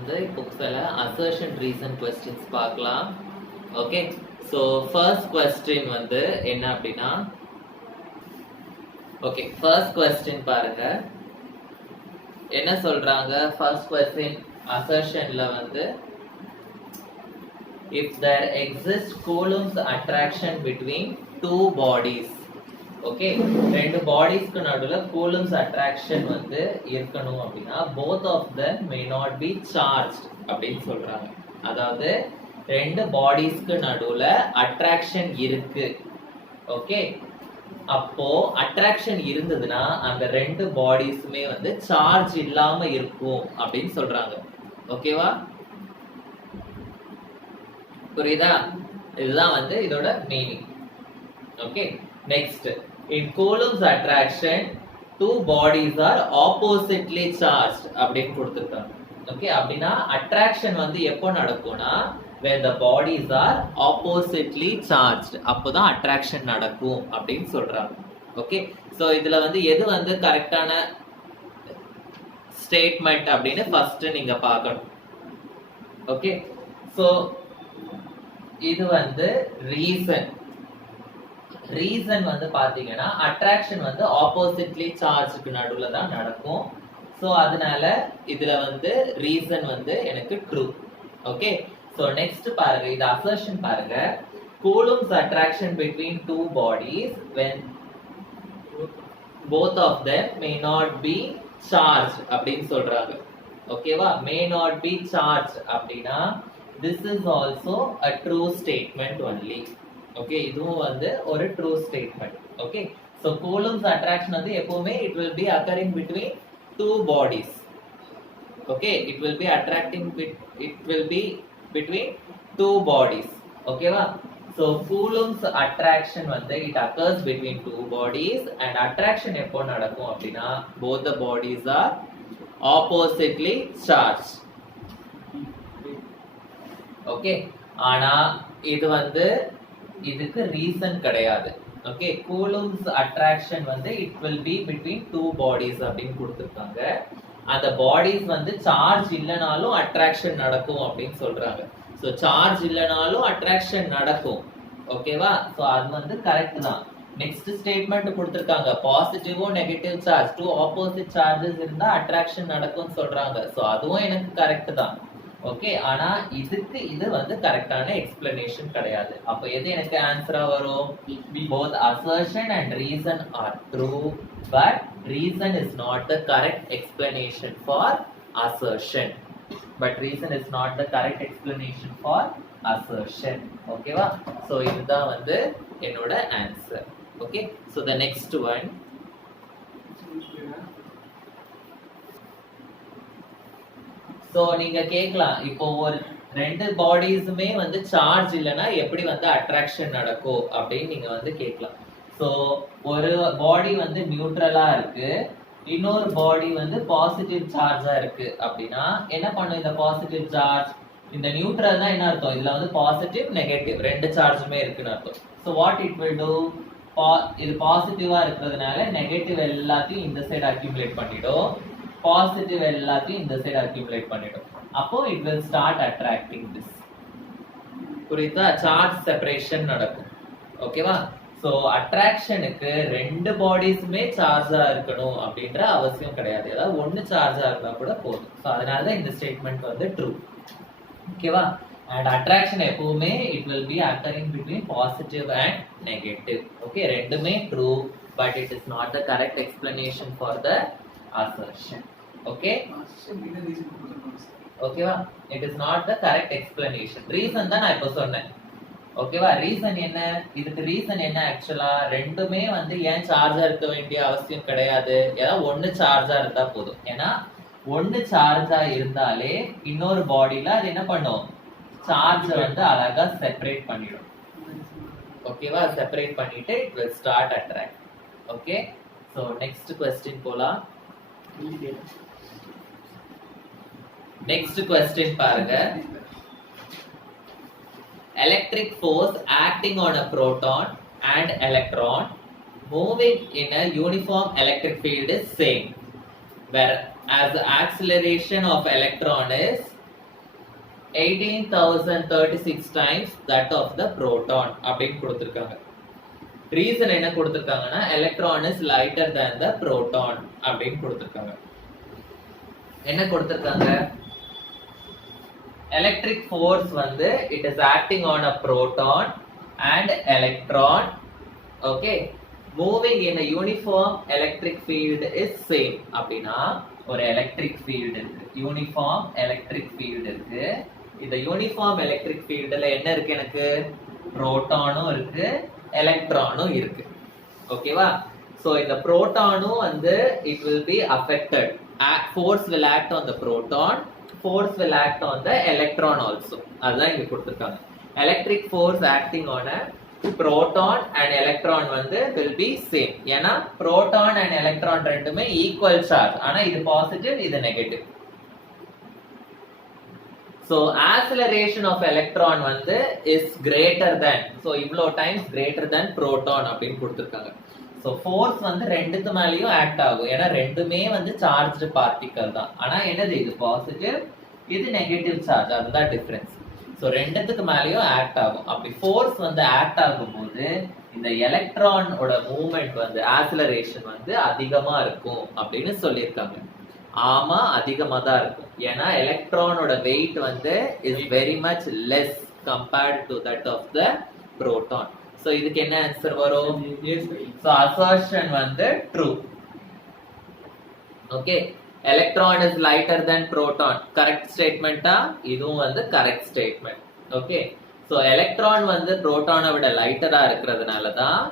வந்து இப்போ சில assertion reason questions பார்க்கலாம். ஓகே, ஸோ ஃபர்ஸ்ட் கொஸ்டின் வந்து என்ன அப்படின்னா, ஓகே ஃபர்ஸ்ட் கொஸ்டின் பாருங்க என்ன சொல்றாங்க. ஃபர்ஸ்ட் கொஸ்டின் assertionல வந்து if there exists Coulomb's attraction between two bodies, okay ரெண்டு பாடிஸ்க்கு நடுவுல கூலம்ஸ் அட்ராக்ஷன் வந்து இருக்கணும் அப்படின்னா both of them may not be charged அப்படின்னு சொல்றாங்க. அதாவது ரெண்டு பாடிஸ்க்கு நடுவுல அட்ராக்ஷன் இருக்கு. ஓகே, அப்போ அட்ராக்ஷன் இருந்ததுன்னா அந்த ரெண்டு பாடிஸுமே வந்து சார்ஜ் இல்லாம இருக்கும் அப்படின்னு சொல்றாங்க. ஓகேவா, புரியுதா? இதுதான் வந்து இதோட meaning. Okay, next in Coulomb's attraction two bodies are oppositely charged அப்படின்னு கொடுத்திருக்காங்க. ஓகே, அப்படின்னா அட்ராக்ஷன் வந்து எப்போ நடக்கும்னா when the bodies are oppositely charged அப்போதான் அட்ராக்ஷன் நடக்கும் அப்படின்னு சொல்றாங்க. ஓகே, சோ இதுல வந்து எது வந்து கரெக்டான ஸ்டேட்மெண்ட் அப்படின்னு ஃபர்ஸ்ட் நீங்க பார்க்கணும். ஓகே, சோ இது வந்து ரீசன் வந்து பாத்தீங்கன்னா அட்ராக்ஷன் வந்து ஆப்போசிட்லி சார்ஜுக்கு நடுவுல தான் நடக்கும். சோ அதனால இதுல வந்து ரீசன் வந்து எனக்கு ட்ரூ. ஓகே, சோ நெக்ஸ்ட் பாருங்க, இது அசர்ஷன் பாருங்க. Coulomb's attraction between two bodies when both of them may not be charged அப்படின்னு சொல்றாங்க. ஓகேவா, may not be charged அப்படின்னா this is also a true statement only. Okay, இதுவும் வந்து ஒரு true statement. Okay, so coulombs attraction வந்து எப்பவுமே it will be occurring between two bodies. Okay, it will be between two bodies. ஓகேவா, so coulombs attraction வந்து it occurs between two bodies and attraction எப்போ நடக்கும் அப்படின்னா both the bodies are oppositely charged. Okay, ஆனா இது வந்து இதுக்கு reason கிடையாது. ஓகே, கூலம்ஸ் அட்ராக்ஷன் வந்து it will be between two bodies அப்படின்னு கொடுத்திருக்காங்க. அந்த பாடிஸ் வந்து சார்ஜ் இல்லனாலும் அட்ராக்ஷன் நடக்கும் அப்படின்னு சொல்றாங்க. சோ சார்ஜ் இல்லனாலும் அட்ராக்ஷன் நடக்கும். ஓகேவா, சோ அது வந்து கரெக்ட் தான். நெக்ஸ்ட் ஸ்டேட்மெண்ட் கொடுத்திருக்காங்க, பாசிட்டிவோ negative charge two opposite charges இருந்தா அட்ராக்ஷன் நடக்கும்னு சொல்றாங்க. சோ அதுவும் எனக்கு கரெக்ட் தான். ஓகே, ஆனா இதுக்கு இது வந்து கரெக்டான எக்ஸ்பிளனேஷன் கிடையாது. அப்ப எது எனக்கு ஆன்சரா வரும்? both assertion and reason are true, but reason is not the correct explanation for assertion. ஓகேவா, சோ இதுதான் வந்து என்னோட answer. Okay, so the next one, so நீங்க கேட்கலாம், இப்போ ஒரு ரெண்டு பாடிஸுமே வந்து சார்ஜ் இல்லைன்னா எப்படி வந்து அட்ராக்ஷன் நடக்கும் அப்படின்னு நீங்க வந்து கேட்கலாம். சோ ஒரு பாடி வந்து நியூட்ரலா இருக்கு, இன்னொரு பாடி வந்து பாசிட்டிவ் சார்ஜா இருக்கு அப்படின்னா என்ன பண்ணும்? இந்த பாசிட்டிவ் சார்ஜ், இந்த நியூட்ரல் தான் என்ன அர்த்தம்? இதுல வந்து பாசிட்டிவ் நெகட்டிவ் ரெண்டு சார்ஜுமே இருக்குன்னு அர்த்தம். So what it will do, இது பாசிட்டிவா இருக்கிறதுனால நெகட்டிவ் எல்லாத்தையும் இந்த சைடு அக்யூமுலேட் பண்ணிடும், பாசிட்டிவ் எல்லாத்தையும் இந்த சைடு அக்யூமுலேட் பண்ணிடும். அப்போ it will start attracting this. புரியுதா? சார்ஜ் செப்பரேஷன் நடக்கும். ஓகேவா, சோ அட்ராக்ஷனுக்கு ரெண்டு பாடிஸுமே சார்ஜா இருக்கணும் அப்படின்ற அவசியம் கிடையாது. அதாவது ஒன்னு சார்ஜா இருந்தா கூட போதும். சோ அதனால தான் இந்த ஸ்டேட்மெண்ட் வந்து ட்ரூ. ஓகேவா, அண்ட் அட்ராக்ஷன் எப்பவுமே it will be occurring between positive and negative. Okay, ரெண்டுமே true, but it is not the correct explanation for the assertion. Okay, ஓகேவா, it is not the correct explanation. Reason தான் நான் இப்ப சொன்னேன். ஓகேவா, reason என்ன? இதுக்கு ரீசன் என்ன? ஆக்சுவலா ரெண்டுமே வந்து ஏன் சார்ஜா இருக்க வேண்டிய அவசியம் கிடையாது. ஏதாவது ஒன்னு சார்ஜா இருந்தா போதும். ஏன்னா ஒன்னு சார்ஜா இருந்தாலே இன்னொரு பாடியில அது என்ன பண்ணும்? சார்ஜ் வந்து அழகா செப்பரேட் பண்ணிடும். ஓகேவா, செப்பரேட் பண்ணிட்டு it will start attract. Okay, so next question போலாம். நெக்ஸ்ட் क्वेश्चन பாருங்க. Electric force acting on a proton and electron moving in a uniform electric field is same, whereas the acceleration of electron is 18,036 times that of the proton அப்படின்னு கொடுத்திருக்காங்க. Reason என்ன கொடுத்திருக்காங்கன்னா electron is lighter than the proton அப்படின்னு கொடுத்திருக்காங்க. என்ன கொடுத்திருக்காங்க? electric force வந்து it is acting on a proton and electron, okay, moving in a uniform electric field is same. அப்படின்னா ஒரு electric field இருக்கு, uniform electric field இருக்கு. இந்த யூனிஃபார்ம் எலக்ட்ரிக் ஃபீல்டுல என்ன இருக்கு? எனக்கு புரோட்டானும் இருக்கு, எலக்ட்ரானும் இருக்கு. ஓகேவா? சோ இந்த புரோட்டானும் வந்து it will be affected. Force will act on the proton, force will act on the electron also. அதான் இங்க கொடுத்திருக்காங்க. Electric force acting on a proton and electron வந்து will be same. ஏன்னா proton and electron ரெண்டுமே equal charge. ஆனா இது positive, இது negative. So acceleration of electron வந்து is greater than, so இவ்ளோ times greater than proton அப்படின்னு கொடுத்திருக்காங்க. So force வந்து ரெண்டுக்கு மேலயும் ஆக்ட் ஆகும். ஏன்னா ரெண்டுமே வந்து சார்ஜ்டு பார்ட்டிகல் தான். ஆனா என்னது? இது பாசிட்டிவ், இது நெகட்டிவ் சார்ஜ். அதுதான் டிஃபரன்ஸ். ஸோ ரெண்டுத்துக்கு மேலேயும் ஆக்ட் ஆகும். அப்படி ஃபோர்ஸ் வந்து ஆக்ட் ஆகும்போது இந்த எலக்ட்ரானோட மூவ்மெண்ட் வந்து ஆக்சிலரேஷன் வந்து அதிகமா இருக்கும் அப்படின்னு சொல்லியிருக்காங்க. ஆமா, அதிகமா தான் இருக்கும். ஏன்னா எலக்ட்ரானோட வெயிட் வந்து is very much less compared to that of the proton. So இதுக்கு என்ன ஆன்சர் வரும்? ஸோ அசர்ஷன் வந்து true. Okay, electron is lighter then proton correct ஸ்டேட்மெண்டா? இதுவும் வந்து correct statement. Okay, so electron வந்து புரோட்டானை விட லைட்டரா இருக்கிறதுனால தான்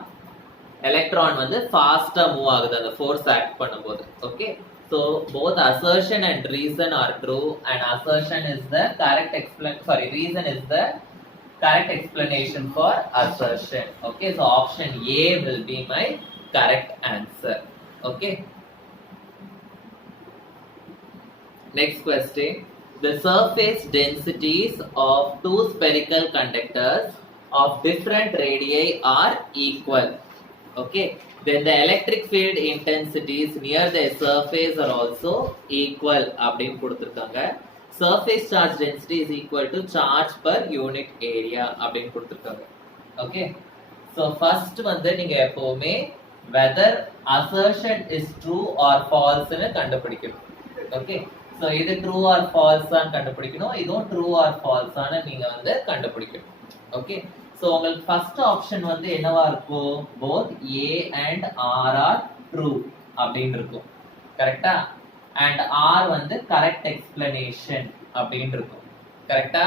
எலக்ட்ரான் வந்து ஃபாஸ்டா மூவ் ஆகுது அந்த ஃபோர்ஸ் ஆக்ட் பண்ணும்போது. Okay, so both assertion and reason are true, and assertion is the correct reason is the correct explanation for assertion. Okay, so option A will be my correct answer. Okay, next question. The surface densities of two spherical conductors of different radii are equal. Okay, then the electric field intensities near the surface are also equal அப்படின்னு கொடுத்திருக்காங்க. Surface charge density is equal to charge per unit area அப்படின்னு கொடுத்திருக்காங்க. Okay, so first வந்து நீங்க எப்பவுமே whether assertion is true or false னு கண்டுபிடிக்கணும். Okay, so இது true or false ஆன்னு கண்டுபிடிக்கணும், இதுவும் true or false ஆன்னு நீங்க வந்து கண்டுபிடிக்கணும். Okay, so உங்களுக்கு ஃபர்ஸ்ட் ஆப்ஷன் வந்து என்னவா இருக்கும்? both A and R are true அப்படின்னு இருக்கும். கரெக்டா? and R வந்து கரெக்ட் எக்ஸ்பிளனேஷன் அப்படின்னு இருக்கும். கரெக்டா?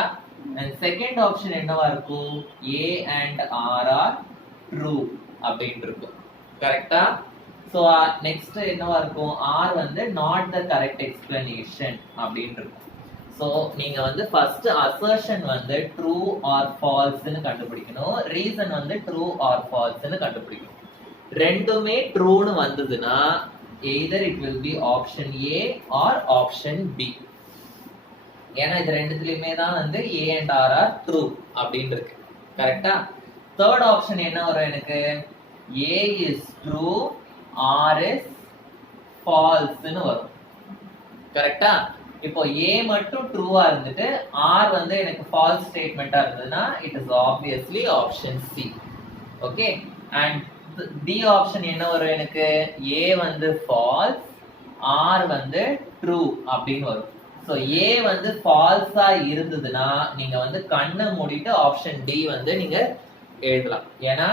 and செகண்ட் ஆப்ஷன் என்னவா இருக்கும்? A and R are true அப்படின்னு இருக்கும். கரெக்டா? so next என்னவா இருக்கும்? R வந்து not the correct explanation அப்படின்னு இருக்கும். So நீங்க வந்து first assertion வந்து true or false னு கண்டுபிடிக்கணும், reason வந்து true or false னு கண்டுபிடிக்கணும். ரெண்டுமே true னு வந்ததுன்னா either it will be option A or option B. ஏன்னா இது ரெண்டுத்துலயுமே தான் வந்து A and R are true அப்படின்னு இருக்கு. கரெக்டா? தேர்ட் ஆப்ஷன் என்ன வரும் எனக்கு? A is true, R is false னு வரும். கரெக்டா? இப்போ A மட்டும் ட்ரூவா இருந்துட்டு R வந்து எனக்கு ஃபால்ஸ் ஸ்டேட்மெண்டா இருந்ததுன்னா it is obviously option C. Okay, and D option என்ன வரும் எனக்கு? A வந்து ஃபால்ஸ், R வந்து ட்ரூ அப்படின்னு வரும். ஸோ A வந்து ஃபால்ஸா இருந்ததுன்னா நீங்க வந்து கண்ணை மூடிட்டு ஆப்ஷன் D வந்து நீங்க எழுதலாம். ஏன்னா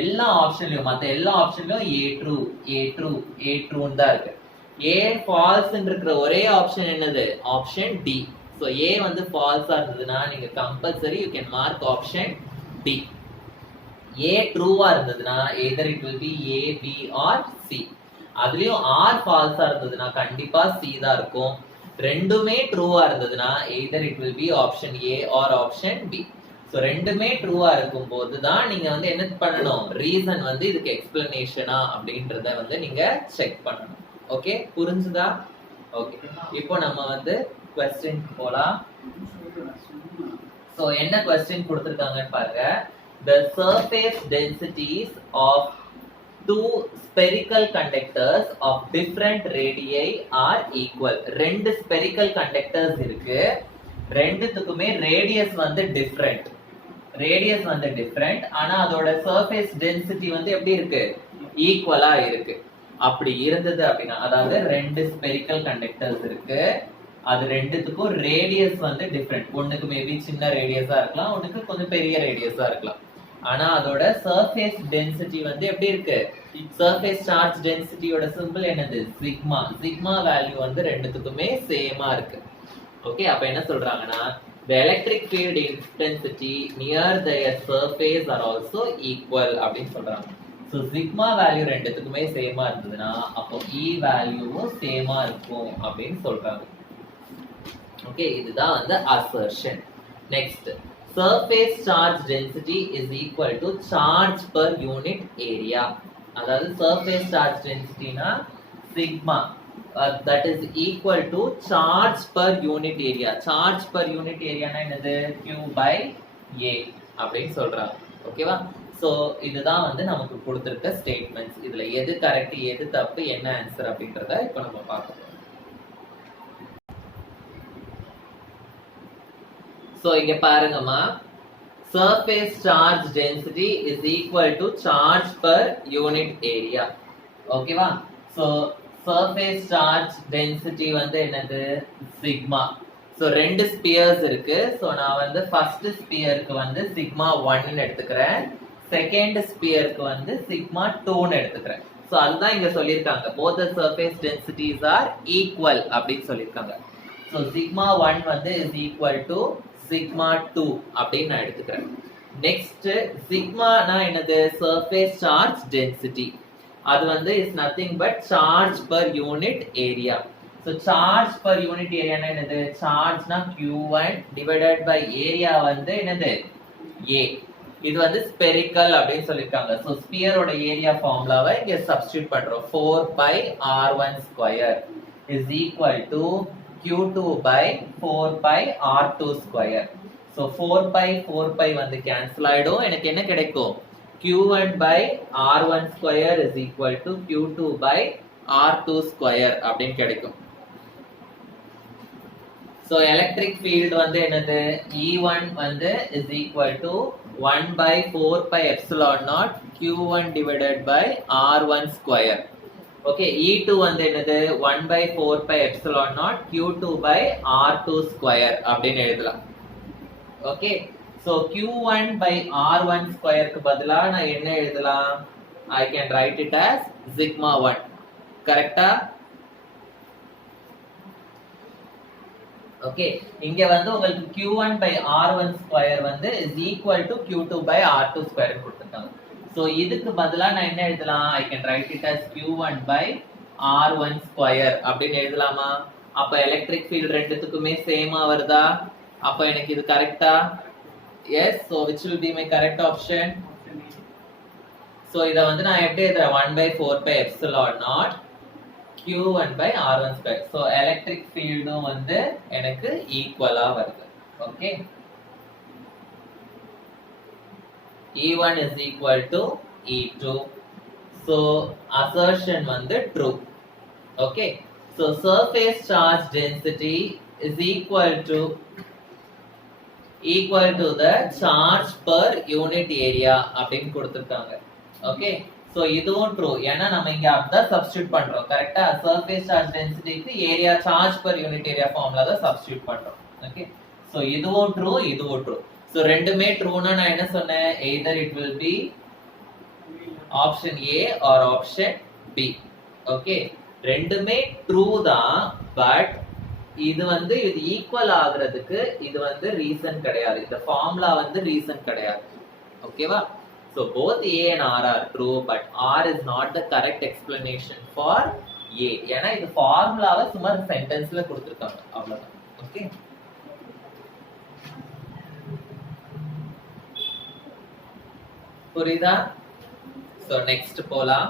எல்லா ஆப்ஷன்லயும் மற்ற எல்லா ஆப்ஷன்லயும் A true, A true, A ட்ரூன்னு தான் இருக்கு. A false இருக்கிற ஒரே ஆப்ஷன் என்னது? Option D. So A வந்து false-ஆ இருந்ததுன்னா நீங்க compulsory you can mark option D. A true-ஆ இருந்ததுன்னா either it will be A, B or C. அதுலயும் R false-ஆ இருந்ததுன்னா கண்டிப்பா C தான் இருக்கும். ரெண்டுமே true-ஆ இருந்ததுன்னா either it will be option A or option B. So ரெண்டுமே true-ஆ இருக்கும்போது தான் நீங்க வந்து என்ன பண்ணணும்? ரீசன் வந்து இதுக்கு எக்ஸ்பிளனேஷனா அப்படின்றத வந்து நீங்க செக் பண்ணணும். ஓகே, புரிஞ்சுதா? ஓகே, இப்போ நம்ம வந்து क्वेश्चन போலாம். சோ என்ன क्वेश्चन கொடுத்திருக்காங்கன்னு பாருங்க. The surface densities of two spherical conductors of different radii are equal. ரெண்டு spherical conductors இருக்கு, ரெண்டுத்துக்குமே ரேடியஸ் வந்து டிஃபரெண்ட். ஆனா அதோட சர்ஃபேஸ் டென்சிட்டி வந்து எப்படி இருக்கு? ஈக்குவலா இருக்கு. அப்படி இருந்தது அப்படின்னா, அதாவது ரெண்டு ஸ்பெரிக்கல் கண்டக்டர்ஸ் இருக்கு, அது ரெண்டுத்துக்கும் ரேடியஸ் வந்து டிஃபரெண்ட். ஒண்ணுக்கு மேபி சின்ன ரேடியஸா இருக்கலாம், ஒண்ணுக்கு கொஞ்சம் பெரிய ரேடியஸா இருக்கலாம். ஆனா அதோட சர்ஃபேஸ் டென்சிட்டி வந்து எப்படி இருக்கு? சர்ஃபேஸ் சார்ஜ் டென்சிட்டியோட சிம்பிள் என்னது? சிக்மா. சிக்மா வேல்யூ வந்து ரெண்டுத்துக்குமே சேமா இருக்கு. ஓகே, அப்ப என்ன சொல்றாங்கன்னா, the electric field intensity near the surface are also equal அப்படின்னு சொல்றாங்க. so sigma வேல்யூ ரெண்டுத்துக்குமே சேமா இருந்ததுன்னா அப்போ E வேல்யூவும் சேமா இருக்கும் அப்படின்னு சொல்றாங்க. ஓகே, இதுதான் வந்து assertion. next, surface charge density is equal to charge per unit area. அதாவது surface charge density னா sigma that is equal to charge per unit area. charge per unit area னா என்னது? Q by A அப்படின்னு சொல்றாங்க. ஓகேவா? So இதுதான் வந்து நமக்கு கொடுத்திருக்க ஸ்டேட்மெண்ட்ஸ். இதுல எது கரெக்ட், எது தப்பு, என்ன ஆன்சர் அப்படின்றத இப்போ நம்ம பார்க்கலாம். சோ இங்க பாருங்கம்மா, surface charge density is equal to charge per unit area. ஓகேவா? சோ surface charge density வந்து என்னது? சிக்மா. சோ ரெண்டு ஸ்பியர்ஸ் இருக்கு. சோ நான் வந்து ஃபர்ஸ்ட் ஸ்பியருக்கு வந்து சிக்மா 1 ன்னு எடுத்துக்கிறேன், செகண்ட் ஸ்பியருக்கு வந்து சிக்மா 2 ன்னு எடுத்துக்கிறேன். சோ அதுதான் இங்க சொல்லிருக்காங்க, both the surface densities are equal அப்படின்னு சொல்லிருக்காங்க. சோ சிக்மா 1 வந்து is equal to சிக்மா 2 அப்படின்னு நான் எடுத்துக்கிறேன். நெக்ஸ்ட் சிக்மானா என்னது? surface charge density. அது வந்து is nothing but charge per unit area. so charge per unit area னா என்னது? charge னா q1 divided by area வந்து என்னது? a. இது வந்து spherical அப்படின்னு சொல்லிருக்காங்க. so sphere ஓட ஏரியா ஃபார்முலாவை இங்க சப்ஸ்டிட்யூட் பண்றோம். 4 pi r1 square is equal to q2 by 4 pi r2 square. so 4 pi வந்து கேன்சல் ஆயிடும். எனக்கு என்ன கிடைக்கும்? q1 by r1 square is equal to q2 by r2 square அப்படின்னு கிடைக்கும். so electric field வந்து என்னது? E1 வந்து is equal to 1 by 4 pi epsilon naught q1 divided by r1 square. okay, E2 வந்து என்னது? 1 by 4 pi epsilon naught q2 by r2 square அப்படின்னு எழுதலாம். okay, so q1 by r1 square க்கு பதிலா நான் என்ன எழுதலாம்? I can write it as sigma 1. கரெக்ட்டா? ஓகே, இங்க வந்து உங்களுக்கு q1 by r1 square வந்து is equal to q2 by r2 square ன்னு கொடுத்திருக்காங்க. சோ இதுக்கு பதிலா நான் என்ன எழுதலாம்? I can write it as q1 by r1 square அப்படின்னு எழுதலாமா? அப்ப எலக்ட்ரிக் ஃபீல்ட் ரெண்டுத்துக்குமே சேமா வருதா? அப்ப எனக்கு இது கரெக்ட்டா? yes, so which will be my correct option? so இத வந்து நான் எப்படி எழுதுறேன்? 1 by 4 pi epsilon naught q1 by r1 square. so electric field வந்து எனக்கு ஈக்குவலா வருது. Okay, E1 is equal to E2. so assertion வந்து true. okay, so surface charge density is equal to the charge per unit area அப்படின்னு கொடுத்திருக்காங்க. Okay, so இதுவும் true. ஏன்னா நம்ம இங்க அத சப்ஸ்டிட்யூட் பண்றோம். கரெக்ட்டா? surface charge densityக்கு area charge per unit area formula தான் சப்ஸ்டிட்யூட் பண்றோம். ஓகே, சோ இதுவும் ட்ரூ, இதுவும் ட்ரூ. சோ ரெண்டுமே ட்ரூனா நான் என்ன சொன்னேன்? either it will be option A or option B. Okay, ரெண்டுமே ட்ரூ தான், பட் இது வந்து இது ஈக்குவல் ஆகிறதுக்கு இது வந்து ரீசன் கிடையாது. இந்த ஃபார்முலா வந்து ரீசன் கிடையாது. ஓகேவா? so both A and R are true, but R is not the correct explanation for A. ஏன்னா இது ஃபார்முலாவை சும்மா சென்டென்ஸ்ல கொடுத்திருக்காங்க, அவ்வளவுதான். ஓகே, புரியுதா? so next போலாம்.